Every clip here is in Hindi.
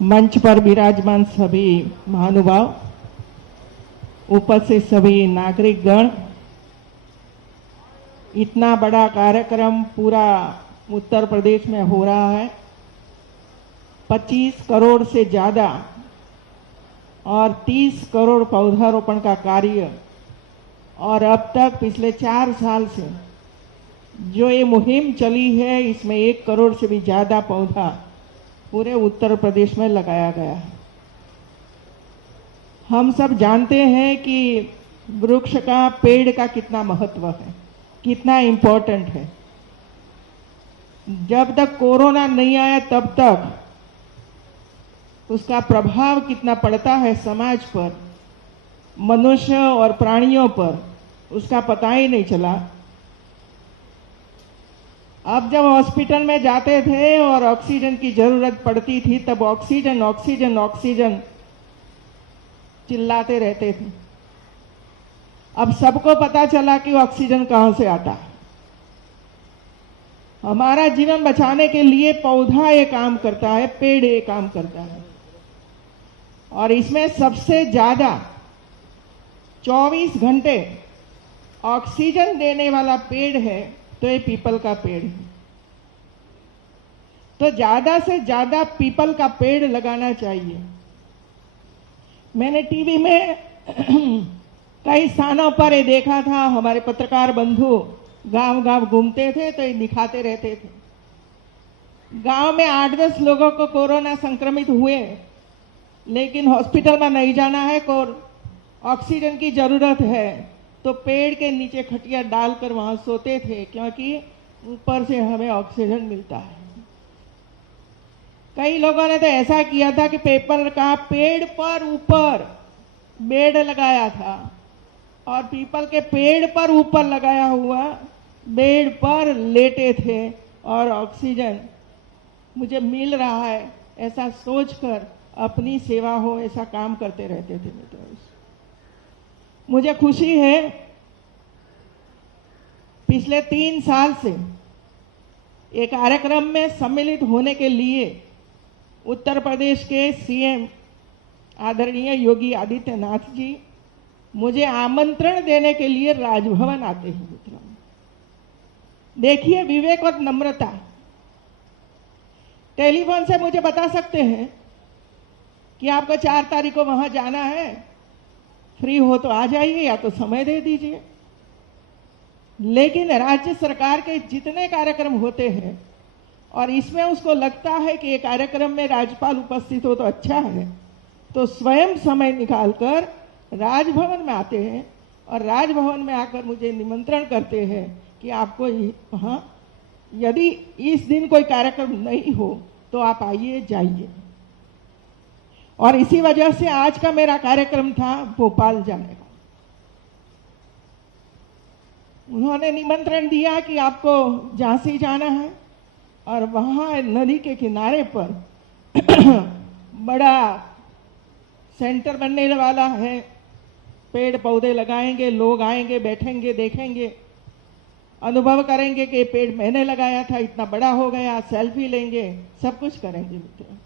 मंच पर विराजमान सभी महानुभाव, उपस्थित सभी नागरिक गण, इतना बड़ा कार्यक्रम पूरा उत्तर प्रदेश में हो रहा है। 25 करोड़ से ज्यादा और 30 करोड़ पौधारोपण का कार्य, और अब तक पिछले 4 साल से जो ये मुहिम चली है, इसमें 1 करोड़ से भी ज्यादा पौधा पूरे उत्तर प्रदेश में लगाया गया है। हम सब जानते हैं कि वृक्ष का, पेड़ का कितना महत्व है, कितना इम्पोर्टेंट है। जब तक कोरोना नहीं आया तब तक उसका प्रभाव कितना पड़ता है समाज पर, मनुष्य और प्राणियों पर, उसका पता ही नहीं चला। अब जब हॉस्पिटल में जाते थे और ऑक्सीजन की जरूरत पड़ती थी, तब ऑक्सीजन ऑक्सीजन ऑक्सीजन चिल्लाते रहते थे। अब सबको पता चला कि ऑक्सीजन कहां से आता है। हमारा जीवन बचाने के लिए पौधा ये काम करता है, पेड़ ये काम करता है, और इसमें सबसे ज्यादा 24 घंटे ऑक्सीजन देने वाला पेड़ है तो ये पीपल का पेड़ है। तो ज्यादा से ज्यादा पीपल का पेड़ लगाना चाहिए। मैंने टीवी में कई स्थानों पर ये देखा था, हमारे पत्रकार बंधु गांव गांव घूमते थे तो ये दिखाते रहते थे। गांव में 8-10 लोगों को कोरोना संक्रमित हुए, लेकिन हॉस्पिटल में नहीं जाना है, ऑक्सीजन की जरूरत है, तो पेड़ के नीचे खटिया डालकर वहां सोते थे, क्योंकि ऊपर से हमें ऑक्सीजन मिलता है। कई लोगों ने तो ऐसा किया था कि पेपर का पेड़ पर ऊपर बेड लगाया था, और पीपल के पेड़ पर ऊपर लगाया हुआ बेड पर लेटे थे, और ऑक्सीजन मुझे मिल रहा है ऐसा सोचकर अपनी सेवा हो ऐसा काम करते रहते थे मित्रों। मुझे खुशी है, पिछले 3 साल से एक कार्यक्रम में सम्मिलित होने के लिए उत्तर प्रदेश के सीएम आदरणीय योगी आदित्यनाथ जी मुझे आमंत्रण देने के लिए राजभवन आते हैं मित्रों। देखिए विवेक और नम्रता। टेलीफोन से मुझे बता सकते हैं कि आपको 4 तारीख को वहां जाना है, फ्री हो तो आ जाइए या तो समय दे दीजिए। लेकिन राज्य सरकार के जितने कार्यक्रम होते हैं और इसमें उसको लगता है कि ये कार्यक्रम में राज्यपाल उपस्थित हो तो अच्छा है, तो स्वयं समय निकालकर राजभवन में आते हैं, और राजभवन में आकर मुझे निमंत्रण करते हैं कि आपको वहां यदि इस दिन कोई कार्यक्रम नहीं हो तो आप आइए जाइए। और इसी वजह से आज का मेरा कार्यक्रम था भोपाल जाने का। उन्होंने निमंत्रण दिया कि आपको झांसी जाना है, और वहां नदी के किनारे पर बड़ा सेंटर बनने वाला है, पेड़ पौधे लगाएंगे, लोग आएंगे, बैठेंगे, देखेंगे, अनुभव करेंगे कि पेड़ मैंने लगाया था, इतना बड़ा हो गया, सेल्फी लेंगे, सब कुछ करेंगे मित्रों।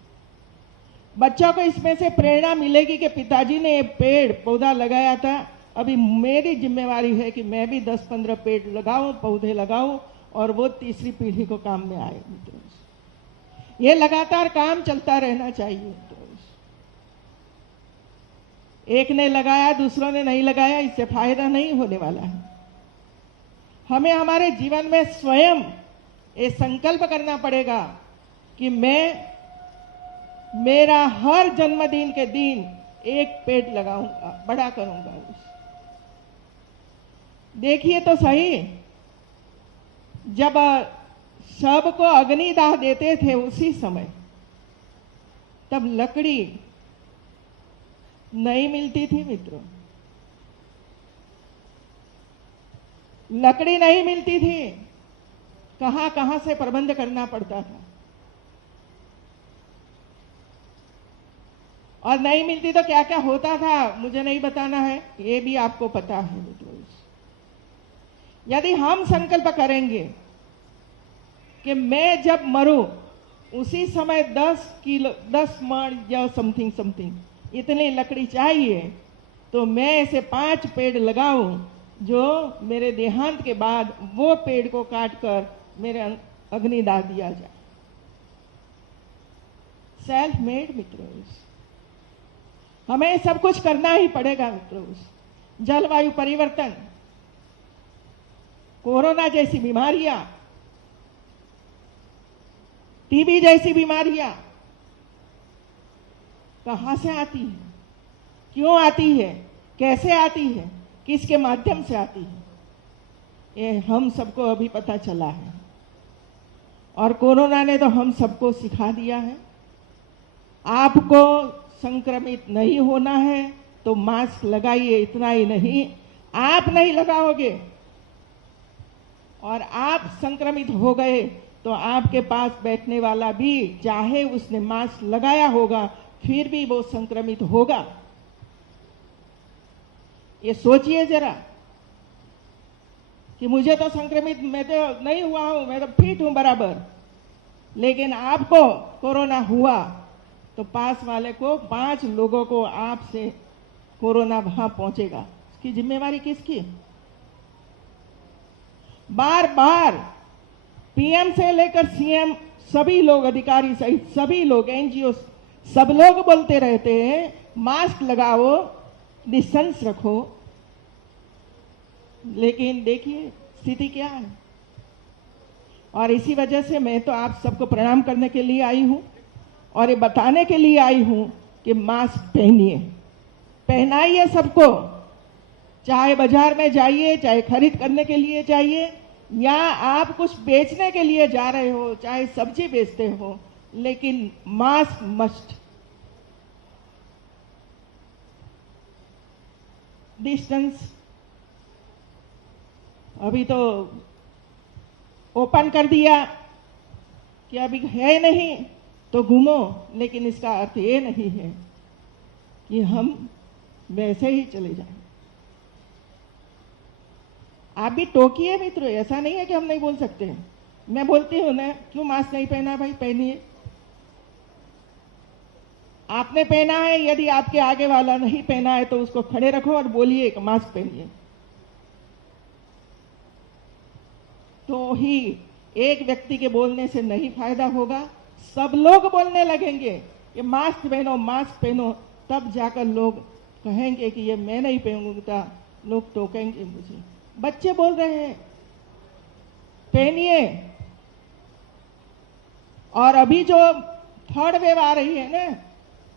बच्चों को इसमें से प्रेरणा मिलेगी कि पिताजी ने पेड़ पौधा लगाया था, अभी मेरी जिम्मेवारी है कि मैं भी 10-15 पेड़ लगाऊं, पौधे लगाऊं, और वो तीसरी पीढ़ी को काम में आए मित्रों। ये लगातार काम चलता रहना चाहिए मित्रों। एक ने लगाया दूसरों ने नहीं लगाया, इससे फायदा नहीं होने वाला है। हमें हमारे जीवन में स्वयं ये संकल्प करना पड़ेगा कि मैं मेरा हर जन्मदिन के दिन एक पेड़ लगाऊंगा, बड़ा करूंगा। देखिए तो सही, जब सबको अग्निदाह देते थे उसी समय, तब लकड़ी नहीं मिलती थी मित्रों, लकड़ी नहीं मिलती थी, कहां कहां से प्रबंध करना पड़ता था, और नहीं मिलती तो क्या क्या होता था मुझे नहीं बताना है, ये भी आपको पता है मित्रों। यदि हम संकल्प करेंगे कि मैं जब मरूं उसी समय 10 मण या समथिंग इतनी लकड़ी चाहिए, तो मैं ऐसे 5 पेड़ लगाऊं जो मेरे देहांत के बाद वो पेड़ को काट कर मेरे अग्निदाह दिया जाए। सेल्फ मेड मित्रों, हमें सब कुछ करना ही पड़ेगा मित्रों। जलवायु परिवर्तन, कोरोना जैसी बीमारियां, टीबी जैसी बीमारियां कहां से आती है, क्यों आती है, कैसे आती है, किसके माध्यम से आती है, ये हम सबको अभी पता चला है। और कोरोना ने तो हम सबको सिखा दिया है। आपको संक्रमित नहीं होना है तो मास्क लगाइए, इतना ही नहीं, आप नहीं लगाओगे और आप संक्रमित हो गए तो आपके पास बैठने वाला भी, चाहे उसने मास्क लगाया होगा, फिर भी वो संक्रमित होगा। ये सोचिए जरा कि मुझे तो संक्रमित, मैं तो नहीं हुआ हूं, मैं तो फिट हूं बराबर, लेकिन आपको कोरोना हुआ तो पास वाले को, 5 लोगों को आपसे कोरोना वहां पहुंचेगा। इसकी जिम्मेवारी किसकी? बार बार पीएम से लेकर सीएम, सभी लोग, अधिकारी सहित सभी लोग, एनजीओ, सब लोग बोलते रहते हैं मास्क लगाओ, डिस्टेंस रखो, लेकिन देखिए स्थिति क्या है। और इसी वजह से मैं तो आप सबको प्रणाम करने के लिए आई हूं और ये बताने के लिए आई हूं कि मास्क पहनिए, पहनाइए सबको, चाहे बाजार में जाइए, चाहे खरीद करने के लिए जाइए, या आप कुछ बेचने के लिए जा रहे हो, चाहे सब्जी बेचते हो, लेकिन मास्क मस्ट। डिस्टेंस अभी तो ओपन कर दिया कि अभी है नहीं तो घूमो, लेकिन इसका अर्थ ये नहीं है कि हम वैसे ही चले जाएं। आप भी टोकिए मित्रों, ऐसा नहीं है कि हम नहीं बोल सकते हैं। मैं बोलती हूं ना, क्यों मास्क नहीं पहना? भाई पहनिए, आपने पहना है, यदि आपके आगे वाला नहीं पहना है तो उसको खड़े रखो और बोलिए कि मास्क पहनिए। तो ही एक व्यक्ति के बोलने से नहीं फायदा होगा, सब लोग बोलने लगेंगे कि मास्क पहनो, मास्क पहनो, तब जाकर लोग कहेंगे कि ये मैं नहीं पहनूंगा, लोग टोकेंगे मुझे। बच्चे बोल रहे हैं पहनिए। और अभी जो 3rd वेव आ रही है ना,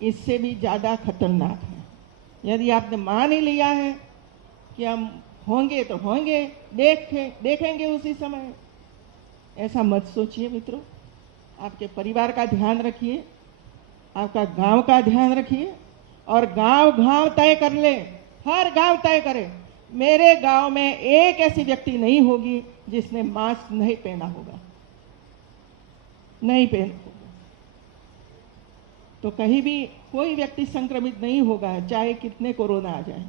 इससे भी ज्यादा खतरनाक है। यदि आपने मान ही लिया है कि हम होंगे तो होंगे, देखेंगे उसी समय, ऐसा मत सोचिए मित्रों। आपके परिवार का ध्यान रखिए, आपका गांव का ध्यान रखिए, और गांव तय कर ले, हर गांव तय करे मेरे गांव में एक ऐसी व्यक्ति नहीं होगी जिसने मास्क नहीं पहना होगा, नहीं पहना होगा, तो कहीं भी कोई व्यक्ति संक्रमित नहीं होगा, चाहे कितने कोरोना आ जाए।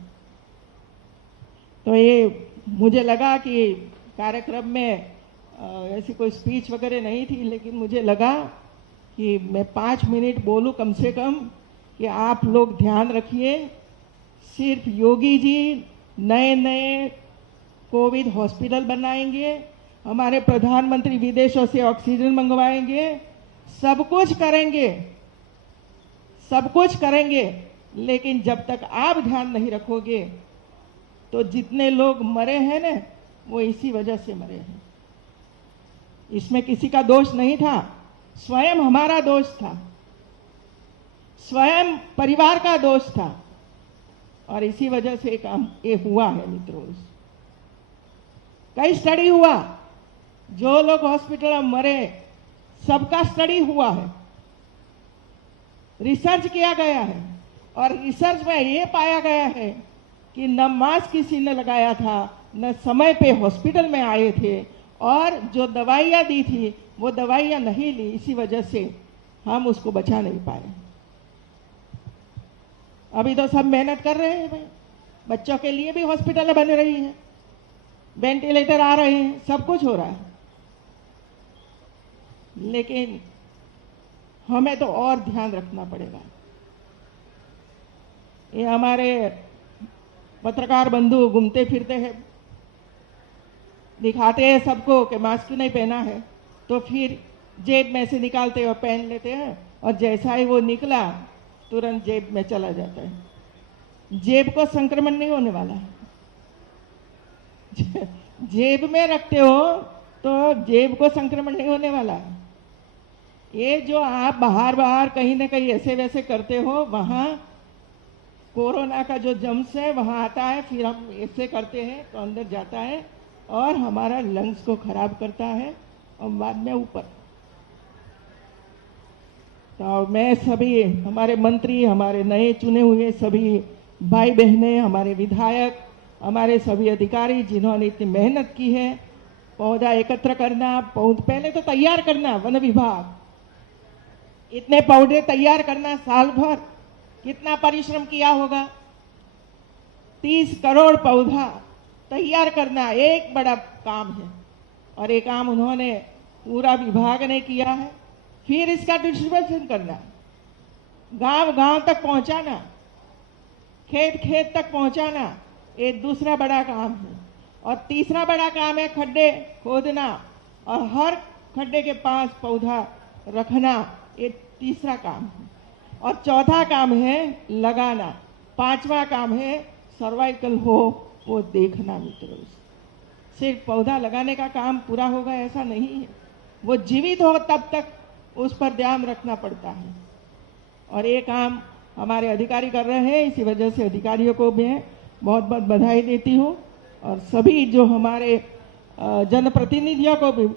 तो ये मुझे लगा कि कार्यक्रम में ऐसी कोई स्पीच वगैरह नहीं थी, लेकिन मुझे लगा कि मैं 5 मिनट बोलूं कम से कम, कि आप लोग ध्यान रखिए। सिर्फ योगी जी नए नए कोविड हॉस्पिटल बनाएंगे, हमारे प्रधानमंत्री विदेशों से ऑक्सीजन मंगवाएंगे, सब कुछ करेंगे, लेकिन जब तक आप ध्यान नहीं रखोगे तो जितने लोग मरे हैं ना, वो इसी वजह से मरे हैं। इसमें किसी का दोष नहीं था, स्वयं हमारा दोष था, स्वयं परिवार का दोष था, और इसी वजह से काम ये हुआ है मित्रों। कई स्टडी हुआ, जो लोग हॉस्पिटल में मरे सबका स्टडी हुआ है, रिसर्च किया गया है, और रिसर्च में ये पाया गया है कि न मास्क किसी ने लगाया था, न समय पे हॉस्पिटल में आए थे, और जो दवाइयां दी थी वो दवाइयां नहीं ली, इसी वजह से हम उसको बचा नहीं पाए। अभी तो सब मेहनत कर रहे हैं भाई, बच्चों के लिए भी हॉस्पिटल बन रही है, वेंटिलेटर आ रहे हैं, सब कुछ हो रहा है, लेकिन हमें तो और ध्यान रखना पड़ेगा। ये हमारे पत्रकार बंधु घूमते फिरते हैं, दिखाते हैं सबको कि मास्क क्यों नहीं पहना है, तो फिर जेब में से निकालते और पहन लेते हैं, और जैसा ही वो निकला तुरंत जेब में चला जाता है। जेब को संक्रमण नहीं होने वाला है। जेब में रखते हो तो जेब को संक्रमण नहीं होने वाला है। ये जो आप बाहर बाहर कहीं ना कहीं ऐसे वैसे करते हो, वहां कोरोना का जो जम्स है वहां आता है, फिर हम ऐसे करते हैं तो अंदर जाता है और हमारा लंग्स को खराब करता है और बाद में ऊपर। तो मैं सभी हमारे मंत्री, हमारे नए चुने हुए सभी भाई बहनें, हमारे विधायक, हमारे सभी अधिकारी जिन्होंने इतनी मेहनत की है, पौधा एकत्र करना, पहले तो तैयार करना, वन विभाग इतने पौधे तैयार करना, साल भर कितना परिश्रम किया होगा। 30 करोड़ पौधा तैयार करना एक बड़ा काम है, और ये काम उन्होंने पूरा विभाग ने किया है। फिर इसका डिस्ट्रीब्यूशन करना, गांव गांव तक पहुंचाना, खेत खेत तक पहुंचाना, ये दूसरा बड़ा काम है। और तीसरा बड़ा काम है खड्डे खोदना और हर खड्डे के पास पौधा रखना, ये तीसरा काम है। और चौथा काम है लगाना, पांचवा काम है सर्वाइकल हो वो देखना। मित्रों, सिर्फ पौधा लगाने का काम पूरा होगा ऐसा नहीं है, वो जीवित हो तब तक उस पर ध्यान रखना पड़ता है। और ये काम हमारे अधिकारी कर रहे हैं, इसी वजह से अधिकारियों को मैं बहुत बहुत बधाई देती हूँ, और सभी जो हमारे जनप्रतिनिधियों को भी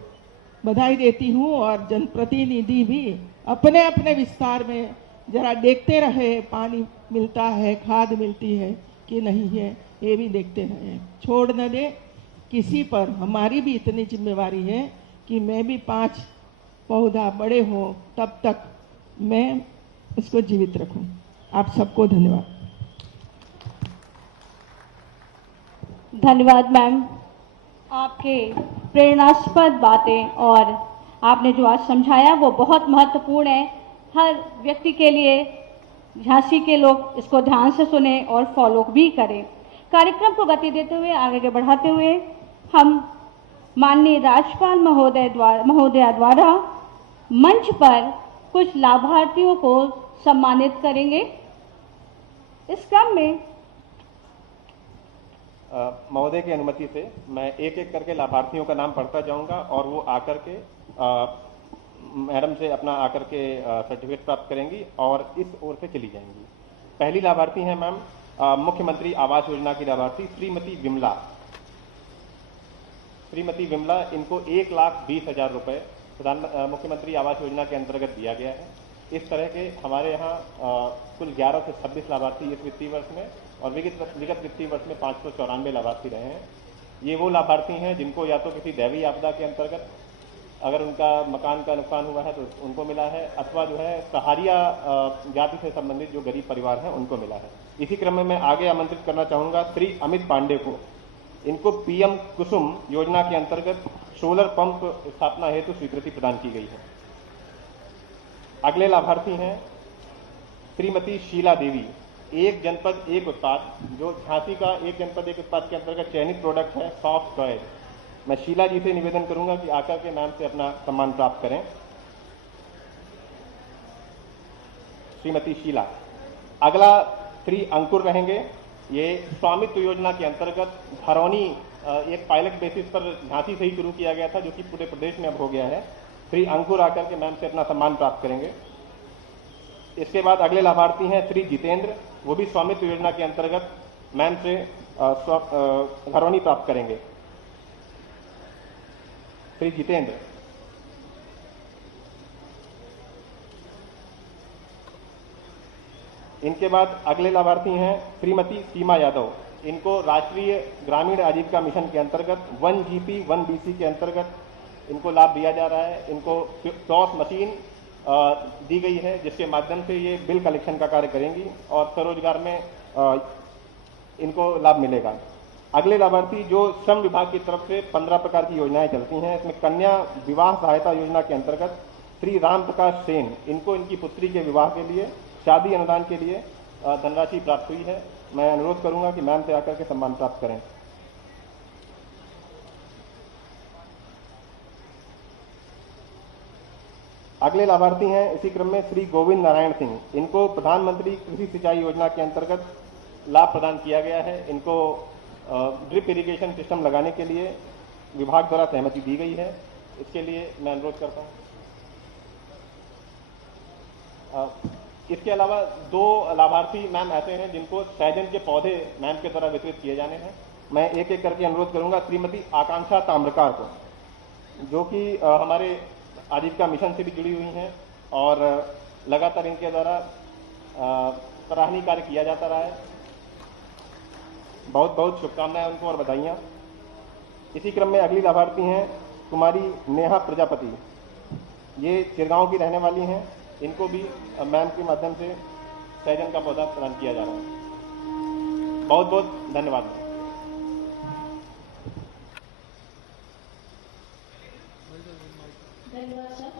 बधाई देती हूँ। और जनप्रतिनिधि भी अपने अपने विस्तार में जरा देखते रहे, पानी मिलता है, खाद मिलती है कि नहीं है, ये भी देखते रहे, छोड़ न दे किसी पर। हमारी भी इतनी जिम्मेवारी है कि मैं भी 5 पौधा बड़े हो तब तक मैं उसको जीवित रखूं। आप सबको धन्यवाद। धन्यवाद मैम, आपके प्रेरणास्पद बातें और आपने जो आज समझाया वो बहुत महत्वपूर्ण है। हर व्यक्ति के लिए झांसी के लोग इसको ध्यान से सुने और फॉलो भी करें। कार्यक्रम को गति देते हुए आगे बढ़ाते हुए हम माननीय राज्यपाल महोदया द्वारा मंच पर कुछ लाभार्थियों को सम्मानित करेंगे। इस क्रम में महोदय की अनुमति से मैं एक एक करके लाभार्थियों का नाम पढ़ता जाऊंगा और वो आकर के मैडम से अपना आकर के सर्टिफिकेट प्राप्त करेंगी और इस ओर से चली जाएंगी। पहली लाभार्थी हैं मैम मुख्यमंत्री आवास योजना की लाभार्थी श्रीमती विमला। श्रीमती विमला, इनको 1,20,000 रुपए मुख्यमंत्री आवास योजना के अंतर्गत दिया गया है। इस तरह के हमारे यहाँ कुल 11 से 26 लाभार्थी इस वित्तीय वर्ष में और विगत वित्तीय वर्ष में 594 लाभार्थी रहे हैं। ये वो लाभार्थी हैं जिनको या तो किसी दैवीय आपदा के अंतर्गत अगर उनका मकान का नुकसान हुआ है तो उनको मिला है, अथवा जो है सहारिया जाति से संबंधित जो गरीब परिवार हैं उनको मिला है। इसी क्रम में मैं आगे आमंत्रित करना चाहूंगा श्री अमित पांडे को। इनको पीएम कुसुम योजना के अंतर्गत सोलर पंप स्थापना हेतु स्वीकृति प्रदान की गई है। अगले लाभार्थी हैं श्रीमती शीला देवी। एक जनपद एक उत्पाद, जो झांसी का एक जनपद एक उत्पाद के अंतर्गत चयनित प्रोडक्ट है सॉफ्ट टॉयज। मैं शीला जी से निवेदन करूंगा कि आकर के मैम से अपना सम्मान प्राप्त करें। श्रीमती शीला। अगला श्री अंकुर रहेंगे। ये स्वामित्व योजना के अंतर्गत घरौनी एक पायलट बेसिस पर झांसी से ही शुरू किया गया था, जो कि पूरे प्रदेश में अब हो गया है। श्री अंकुर आकर के मैम से अपना सम्मान प्राप्त करेंगे। इसके बाद अगले लाभार्थी हैं श्री जितेंद्र, वो भी स्वामित्व योजना के अंतर्गत मैम से घरौनी प्राप्त करेंगे। श्री जितेंद्र। इनके बाद अगले लाभार्थी हैं श्रीमती सीमा यादव। इनको राष्ट्रीय ग्रामीण आजीविका मिशन के अंतर्गत 1GP 1BC के अंतर्गत इनको लाभ दिया जा रहा है। इनको टॉस मशीन दी गई है, जिसके माध्यम से ये बिल कलेक्शन का कार्य करेंगी और स्वरोजगार में इनको लाभ मिलेगा। अगले लाभार्थी जो श्रम विभाग की तरफ से 15 प्रकार की योजनाएं चलती हैं, इसमें कन्या विवाह सहायता योजना के अंतर्गत श्री राम प्रकाश सेन, इनको इनकी पुत्री के विवाह के लिए शादी अनुदान के लिए धनराशि प्राप्त हुई है। मैं अनुरोध करूंगा कि मैम से आकर के सम्मान प्राप्त करें। अगले लाभार्थी हैं इसी क्रम में श्री गोविंद नारायण सिंह, इनको प्रधानमंत्री कृषि सिंचाई योजना के अंतर्गत लाभ प्रदान किया गया है। इनको ड्रिप इरिगेशन सिस्टम लगाने के लिए विभाग द्वारा सहमति दी गई है। इसके लिए मैं अनुरोध करता हूं। इसके अलावा 2 लाभार्थी मैम ऐसे हैं जिनको सहजन के पौधे मैम के द्वारा वितरित किए जाने हैं। मैं एक एक करके अनुरोध करूंगा। श्रीमती आकांक्षा ताम्रकार को, जो कि हमारे आजीविका मिशन से भी जुड़ी हुई हैं और लगातार इनके द्वारा सराहनीय कार्य किया जाता रहा है। बहुत बहुत शुभकामनाएं उनको और बधाइयां। इसी क्रम में अगली लाभार्थी हैं कुमारी नेहा प्रजापति, ये चिरगांव की रहने वाली हैं। इनको भी मैम के माध्यम से सहजन का पौधा प्रदान किया जा रहा है। बहुत बहुत धन्यवाद। धन्यवाद सर।